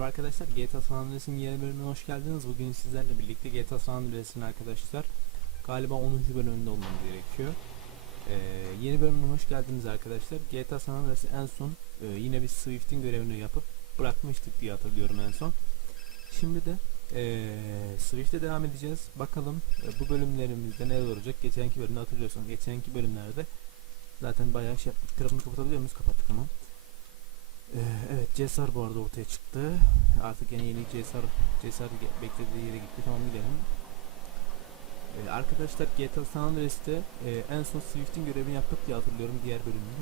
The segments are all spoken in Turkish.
Merhaba arkadaşlar, GTA San Andreas'ın yeni bölümüne hoş geldiniz. Bugün sizlerle birlikte GTA San Andreas'ın arkadaşlar galiba 10. bölümünde olmamız gerekiyor. Ee, yeni bölümüne hoş geldiniz arkadaşlar. GTA San Andreas'ı en son e, yine bir Swift'in görevini yapıp bırakmıştık diye hatırlıyorum en son. Şimdi de e, Swift'e devam edeceğiz. Bakalım e, bu bölümlerimizde neler olacak. Geçenki bölümde hatırlıyorsunuz. Geçenki bölümlerde zaten bayağı şey yaptık. Tarafını kapatabiliyor muyuz? Kapattık tamam. Ee, evet Cesar bu arada ortaya çıktı. Artık yeni yeni Cesar ge- beklediği yere gitti. Tamam gidelim. Ee, arkadaşlar GTA San Andreas'te e, en son Swift'in görevini yaptık diye hatırlıyorum diğer bölümde.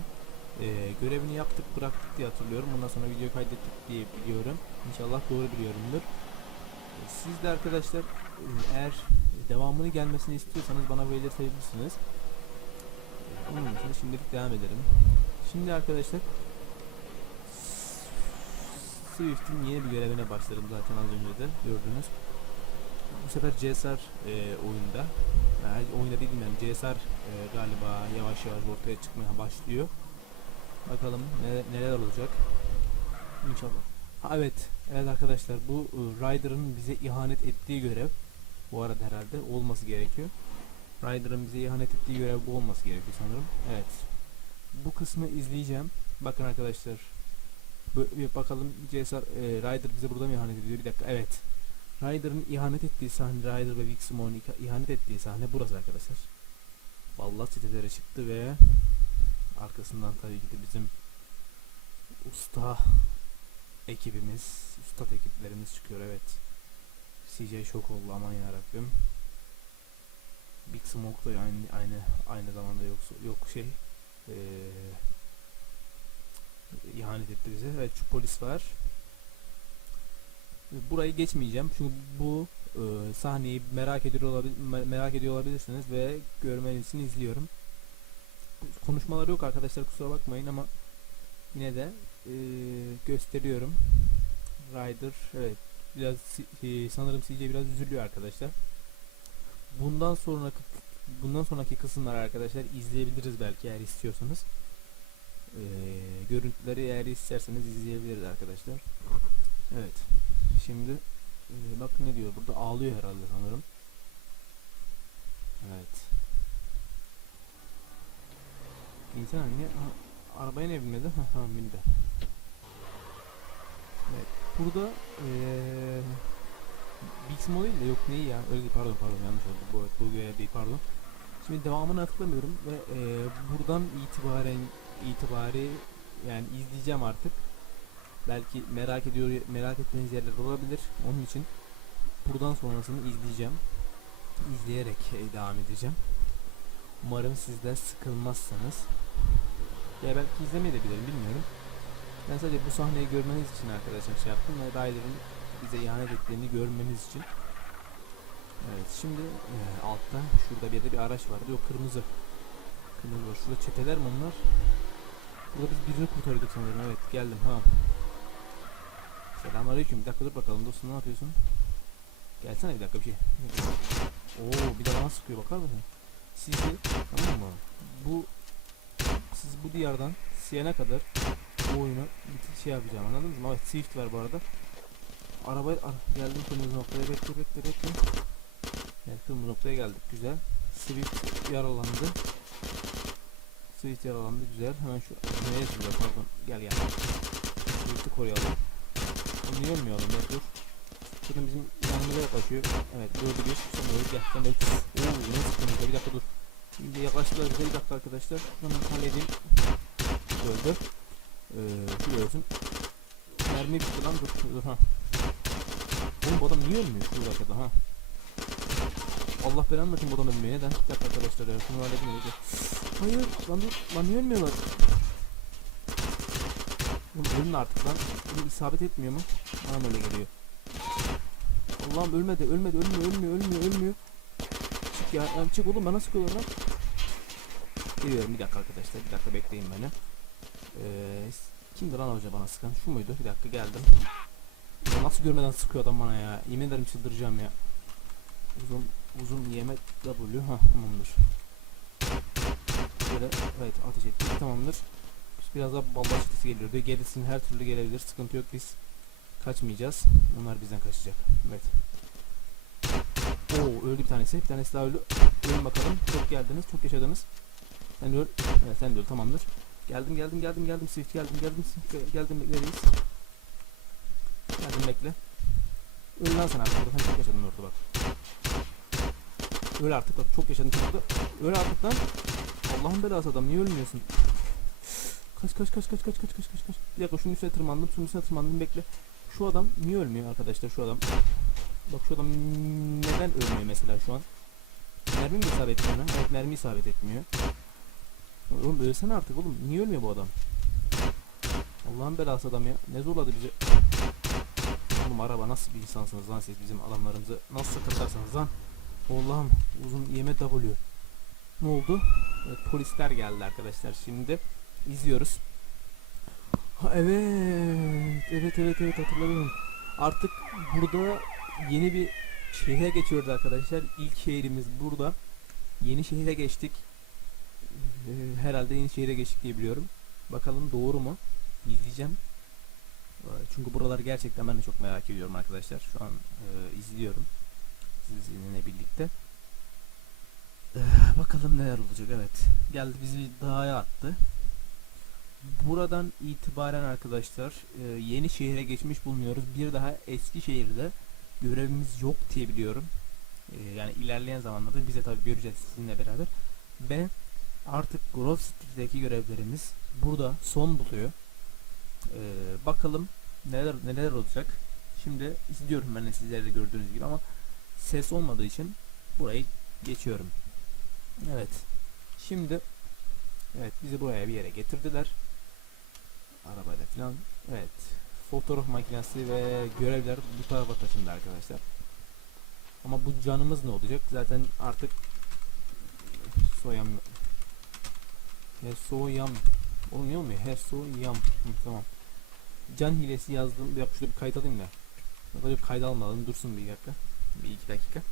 Ee, görevini yaptık bıraktık diye hatırlıyorum. Bundan sonra video kaydettik diye biliyorum. İnşallah doğru biliyorumdur. Ee, siz de arkadaşlar eğer devamını gelmesini istiyorsanız bana belirtebilirsiniz. Onun için şimdilik devam edelim. Şimdi arkadaşlar Swift'in yeni bir görevine başladım zaten az önce de gördünüz. Bu sefer CSR e, oyunda. Yani oyunda değil yani CSR e, galiba yavaş yavaş ortaya çıkmaya başlıyor. Bakalım ne, neler olacak. İnşallah. Ha evet. Evet arkadaşlar bu e, Ryder'ın bize ihanet ettiği görev bu arada herhalde olması gerekiyor. Ryder'ın bize ihanet ettiği görev bu olması gerekiyor sanırım. Evet. Bu kısmı izleyeceğim. Bakın arkadaşlar bir bakalım CSR e, Ryder bize burada mı ihanet ediyor? Bir dakika evet. Ryder'ın ihanet ettiği sahne Ryder ve Vic Simone'un iha- ihanet ettiği sahne burası arkadaşlar. Vallahi çetelere çıktı ve arkasından tabii ki de bizim usta ekibimiz, usta ekiplerimiz çıkıyor evet. CJ şok oldu aman yarabbim. Big Smoke da aynı aynı aynı zamanda yok yok şey eee ihanet etti bize. Evet şu polis var. Burayı geçmeyeceğim çünkü bu e, sahneyi merak ediyor olabil me- merak ediyor olabilirsiniz ve görmeniz izliyorum. Konuşmaları yok arkadaşlar kusura bakmayın ama yine de e, gösteriyorum. Ryder evet biraz e, sanırım CJ biraz üzülüyor arkadaşlar. Bundan sonraki bundan sonraki kısımlar arkadaşlar izleyebiliriz belki eğer istiyorsanız. Ee, görüntüleri eğer isterseniz izleyebiliriz arkadaşlar. Evet. Şimdi e, bak ne diyor burada ağlıyor herhalde sanırım. Evet. İnsan niye arabaya ne binmedi? Ha, tamam bindi. Evet. Burada eee Big Smo değil de yok neyi ya? Öyle pardon pardon yanlış oldu. Bu, bu değil pardon. Şimdi devamını hatırlamıyorum ve eee, buradan itibaren itibari yani izleyeceğim artık. Belki merak ediyor merak ettiğiniz yerler olabilir. Onun için buradan sonrasını izleyeceğim. İzleyerek e, devam edeceğim. Umarım sizler sıkılmazsanız. Ya belki izlemeyebilirim bilmiyorum. Ben sadece bu sahneyi görmeniz için arkadaşlar şey yaptım ve Ryder'ın bize ihanet ettiğini görmeniz için. Evet şimdi e, altta şurada bir yerde bir araç vardı. Yok kırmızı. Kırmızı var. Şurada çeteler mi onlar? Burada biz birini kurtarıyorduk sanırım. Evet geldim ha. Selamünaleyküm. Bir dakika dur bakalım dostum ne yapıyorsun? Gelsene bir dakika bir şey. Oo bir de bana sıkıyor bakar mısın? Sizi tamam mı? Bu siz bu diyardan Siyen'e kadar bu oyunu bir şey yapacağım anladınız mı? Evet Swift var bu arada. Araba ar geldim kırmızı noktaya bekle bekle bekle. Evet kırmızı noktaya geldik güzel. Swift yaralandı. Swift yaralandı güzel. Hemen şu neye yazıyor pardon. Gel gel. Swift'i koruyalım. O niye ölmüyor oğlum ya dur. Bakın bizim yanımıza yaklaşıyor. Evet gördü bir. Sen de öl gel. Sen de öl. Oo ne sıkıntı bir dakika dur. Şimdi yaklaştılar bize bir dakika arkadaşlar. Hemen halledeyim. Öldü. Ee, şu ölsün. Mermi bitti lan dur. Dur ha. Oğlum bu adam niye ölmüyor şu dakikada ha? Allah belanı versin bu adam ölmüyor. Neden? Bir dakika arkadaşlar. Şunu halledin önce. Hayır lan dur. Lan niye ölmüyorlar? Oğlum ölün artık lan. Bunu isabet etmiyor mu? Bana öyle geliyor. Allah'ım ölmedi, ölmedi, ölmüyor, ölmüyor, ölmüyor, ölmüyor. Çık ya, lan çık oğlum bana sıkıyorlar lan. Geliyorum bir dakika arkadaşlar, bir dakika bekleyin beni. Ee, kimdi lan hoca bana sıkan? Şu muydu? Bir dakika geldim. Ya nasıl görmeden sıkıyor adam bana ya? Yemin ederim çıldıracağım ya. Uzun uzun yeme W ha tamamdır. Böyle evet ateş ettik tamamdır. Biraz daha bamba çetesi geliyor. Ve gelirsin her türlü gelebilir. Sıkıntı yok biz Kaçmayacağız. Onlar bizden kaçacak. Evet. Oo öldü bir tanesi. Bir tanesi daha öldü. Ölün bakalım. Çok geldiniz. Çok yaşadınız. Sen de öl. Evet sen de öl. Tamamdır. Geldim geldim geldim geldim. Swift geldim geldim. Swift gel- geldim bekleriz. Geldim bekle. Öl lan sen artık. Burada. Sen çok yaşadın orada bak. Öl artık bak. Çok yaşadın orada. Öl artık lan. Allah'ın belası adam. Niye ölmüyorsun? Kaç kaç kaç kaç kaç kaç kaç kaç kaç. Bir şunun üstüne tırmandım. Şunun üstüne tırmandım. Bekle. Şu adam niye ölmüyor arkadaşlar şu adam? Bak şu adam neden ölmüyor mesela şu an? Mermi mi isabet etmiyor? Evet mermi isabet etmiyor. Oğlum ölsene artık oğlum. Niye ölmüyor bu adam? Allah'ın belası adam ya. Ne zorladı bizi? Oğlum araba nasıl bir insansınız lan siz bizim adamlarımızı nasıl sakatlarsınız lan? Allah'ım uzun yeme W. Ne oldu? Evet, polisler geldi arkadaşlar şimdi. izliyoruz. Ha, evet. Evet evet evet hatırladım. Artık burada yeni bir şehre geçiyoruz arkadaşlar. İlk şehrimiz burada. Yeni şehre geçtik. Ee, herhalde yeni şehre geçtik diye biliyorum. Bakalım doğru mu? İzleyeceğim. Ee, Çünkü buraları gerçekten ben de çok merak ediyorum arkadaşlar. Şu an e, izliyorum. Sizinle birlikte. Ee, bakalım neler olacak. Evet. Geldi bizi dağa attı. Buradan itibaren arkadaşlar e, yeni şehre geçmiş bulunuyoruz. Bir daha eski şehirde görevimiz yok diye biliyorum. E, yani ilerleyen zamanlarda bize tabi göreceğiz sizinle beraber. Ve artık Grove City'deki görevlerimiz burada son buluyor. E, bakalım neler neler olacak. Şimdi izliyorum ben de sizler de gördüğünüz gibi ama ses olmadığı için burayı geçiyorum. Evet. Şimdi evet bizi buraya bir yere getirdiler. Arabayla falan. Evet. Fotoğraf makinesi ve görevler bu tarafa taşındı arkadaşlar. Ama bu canımız ne olacak? Zaten artık soyam He soyam Olmuyor mu? He soyam Tamam. Can hilesi yazdım. Bir şurada bir kayıt alayım da. Böyle kayıt almadım. Dursun bir dakika. Bir iki dakika.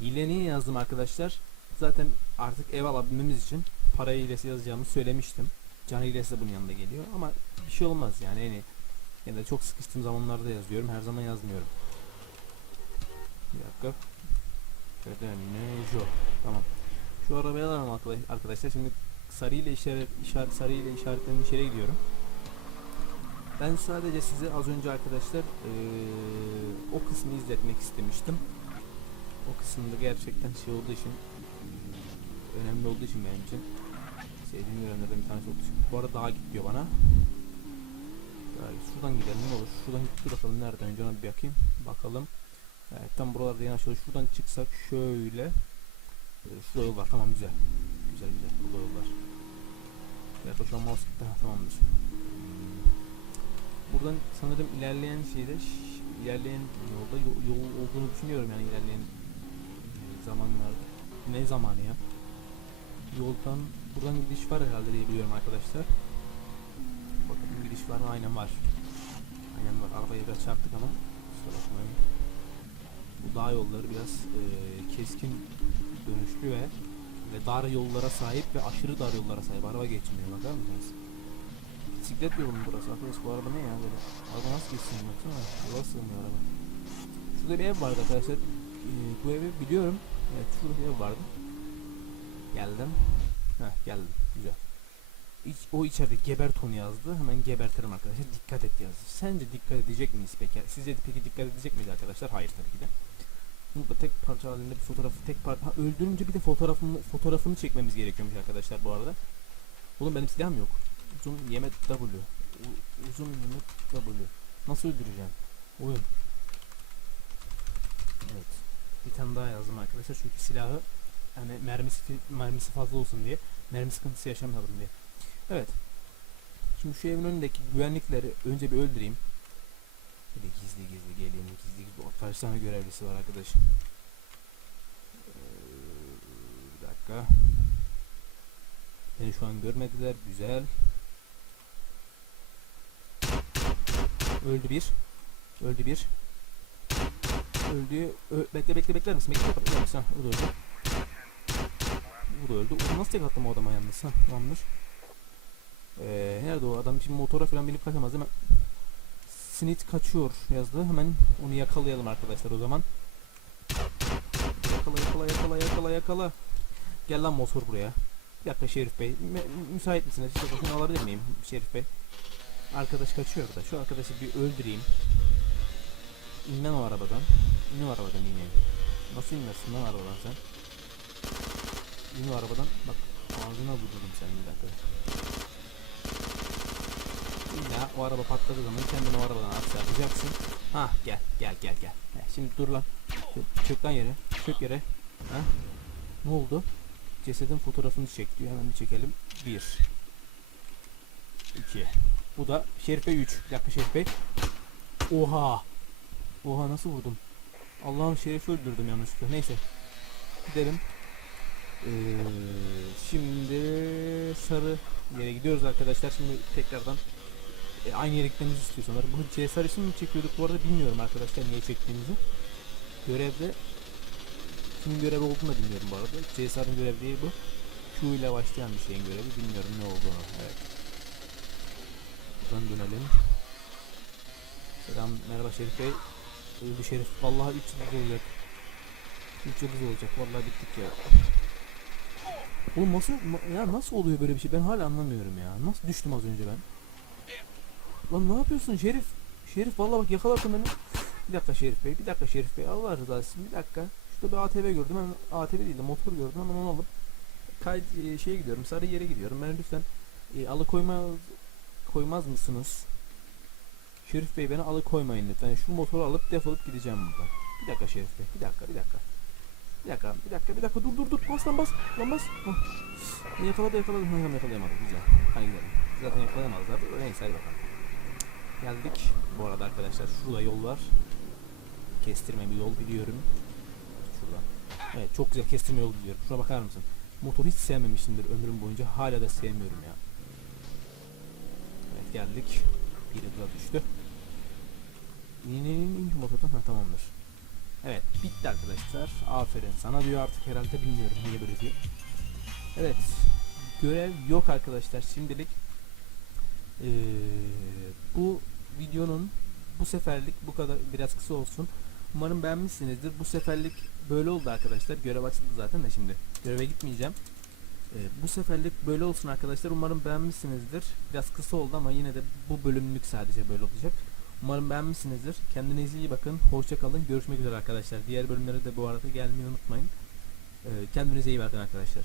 Hile niye yazdım arkadaşlar? Zaten artık ev alabilmemiz için para hilesi yazacağımı söylemiştim. Can hilesi de bunun yanında geliyor ama bir şey olmaz yani yani yani çok sıkıştığım zamanlarda yazıyorum her zaman yazmıyorum. Bir dakika. Nejo. Tamam. Şu arabayı alalım arkadaş- arkadaşlar. Şimdi sarı ile işaret, işaret sarı ile işaretlerin içeri gidiyorum. Ben sadece size az önce arkadaşlar eee, o kısmı izletmek istemiştim. O kısımda gerçekten şey olduğu için önemli olduğu için benim için sevdiğim görevlerden bir tanesi olduğu için. Bu arada dağa git diyor bana. Dağa git. Şuradan gidelim ne olur. Şuradan git bakalım nereden önce ona bir bakayım. Bakalım. Evet tam buralarda yeni açılıyor. Şuradan çıksak şöyle. Ee, şurada yol var. Tamam güzel. Güzel güzel. Burada yol var. Evet an mouse gitti. Ha, tamamdır. Buradan sanırım ilerleyen şeyde ilerleyen yolda yol, yol olduğunu düşünüyorum yani ilerleyen e, zamanlarda. Ne zamanı ya? Yoldan buradan gidiş var herhalde diye biliyorum arkadaşlar. Bakın gidiş var mı? Aynen var. Aynen var. Arabaya biraz çarptık ama kusura bakmayın. Bu dağ yolları biraz e, keskin dönüşlü ve ve dar yollara sahip ve aşırı dar yollara sahip. Araba geçmiyor bakar mısınız? Bisiklet yolu burası arkadaş? Bu araba ne ya böyle? Araba nasıl geçsin baksana. Yola sığmıyor araba. Şurada bir ev vardı arkadaşlar. E, bu evi biliyorum. Evet şurada bir ev vardı. Geldim. Heh geldim. Güzel. İç, o içeride geberton yazdı. Hemen gebertirim arkadaşlar. Dikkat et yazdı. Sence dikkat edecek miyiz peki? Sizce peki dikkat edecek miyiz arkadaşlar? Hayır tabii ki de. Mutlu tek parça halinde bir fotoğrafı tek parça öldürünce bir de fotoğrafını fotoğrafını çekmemiz gerekiyormuş arkadaşlar bu arada. Oğlum benim silahım yok. Uzun yeme W. U- uzun yeme W. Nasıl öldüreceğim? Oyun. Evet. Bir tane daha yazdım arkadaşlar çünkü silahı yani mermisi mermisi fazla olsun diye mermi sıkıntısı yaşamayalım diye. Evet. Şimdi şu evin önündeki güvenlikleri önce bir öldüreyim. Böyle gizli gizli geleyim gizli gizli. Kaç tane görevlisi var arkadaşım. Ee, bir dakika. Beni şu an görmediler. Güzel. Öldü bir. Öldü bir. Öldü. Ö bekle bekle bekler misin? Bekle bekler misin? Ha, o da öldü. Bu da öldü. Onu nasıl tek attım o adama yalnız? Ha, tamamdır. Ee, nerede o adam? Şimdi motora falan binip kaçamaz değil mi? Snit kaçıyor yazdı. Hemen onu yakalayalım arkadaşlar o zaman. Yakala yakala yakala yakala yakala. Gel lan motor buraya. Bir dakika Şerif Bey. Mü- müsait misiniz? Şöyle bakın alabilir miyim Şerif Bey? Arkadaş kaçıyor da. Şu arkadaşı bir öldüreyim. İn lan o arabadan. İn o arabadan ineyim. Nasıl inmezsin lan arabadan sen? İn arabadan. Bak ağzına vurdum seni bir dakika. İlla o araba patladığı zaman kendini o arabadan aşağı atacaksın. Ha gel gel gel gel. Heh, şimdi dur lan. Çök- lan yere. Çök yere. Ha? Ne oldu? Cesedin fotoğrafını çek diyor. Hemen bir çekelim. 1 2 Bu da Şerif Bey 3. Bir dakika Şerif Bey. Oha. Oha nasıl vurdum? Allah'ım Şerif'i öldürdüm yanlışlıkla. Neyse. Gidelim. Ee, şimdi sarı yere gidiyoruz arkadaşlar. Şimdi tekrardan e, aynı yere gitmemizi istiyorlar. Bunu CSR için mi çekiyorduk bu arada bilmiyorum arkadaşlar niye çektiğimizi. Görevde kimin görevi olduğunu da bilmiyorum bu arada. CSR'ın görevi değil bu. Q ile başlayan bir şeyin görevi bilmiyorum ne olduğunu. Evet. Buradan dönelim. Selam merhaba Şerif Bey. Öldü Şerif. Vallahi 3 yıldız olacak. 3 yıldız olacak. Vallahi bittik ya. Oğlum nasıl ya nasıl oluyor böyle bir şey? Ben hala anlamıyorum ya. Nasıl düştüm az önce ben? Lan ne yapıyorsun Şerif? Şerif vallahi bak yakaladın beni. Bir dakika Şerif Bey, bir dakika Şerif Bey. Allah rızası için bir dakika. Şurada bir ATV gördüm. Hemen ATV değil de motor gördüm. Hemen onu alıp kay e, şeye gidiyorum. Sarı yere gidiyorum. Ben lütfen e, alıkoyma koymaz mısınız? Şerif Bey beni alıkoymayın lütfen. Şu motoru alıp defolup gideceğim buradan. Bir dakika Şerif Bey. Bir dakika, bir dakika. Bir dakika, bir dakika, bir dakika. Dur dur dur. Bas lan bas. Lan bas. Hah. Yakaladı yakaladı. Hı, Tamam yakalayamadım. Güzel. Hadi gidelim. Zaten yakalayamazlar. Neyse hadi bakalım. Geldik. Bu arada arkadaşlar şurada yol var. Kestirme bir yol biliyorum. Şuradan. Evet çok güzel kestirme yol biliyorum. Şuna bakar mısın? Motoru hiç sevmemişimdir ömrüm boyunca. Hala da sevmiyorum ya. Evet geldik. Biri burada düştü. İn in in in motordan. Ha tamamdır. Evet bitti arkadaşlar. Aferin sana diyor artık herhalde bilmiyorum niye böyle diyor. Evet. Görev yok arkadaşlar şimdilik. Ee, bu videonun bu seferlik bu kadar biraz kısa olsun. Umarım beğenmişsinizdir. Bu seferlik böyle oldu arkadaşlar. Görev açıldı zaten de şimdi. Göreve gitmeyeceğim. Ee, bu seferlik böyle olsun arkadaşlar. Umarım beğenmişsinizdir. Biraz kısa oldu ama yine de bu bölümlük sadece böyle olacak. Umarım beğenmişsinizdir. Kendinize iyi bakın. Hoşça kalın. Görüşmek üzere arkadaşlar. Diğer bölümlere de bu arada gelmeyi unutmayın. Ee, kendinize iyi bakın arkadaşlar.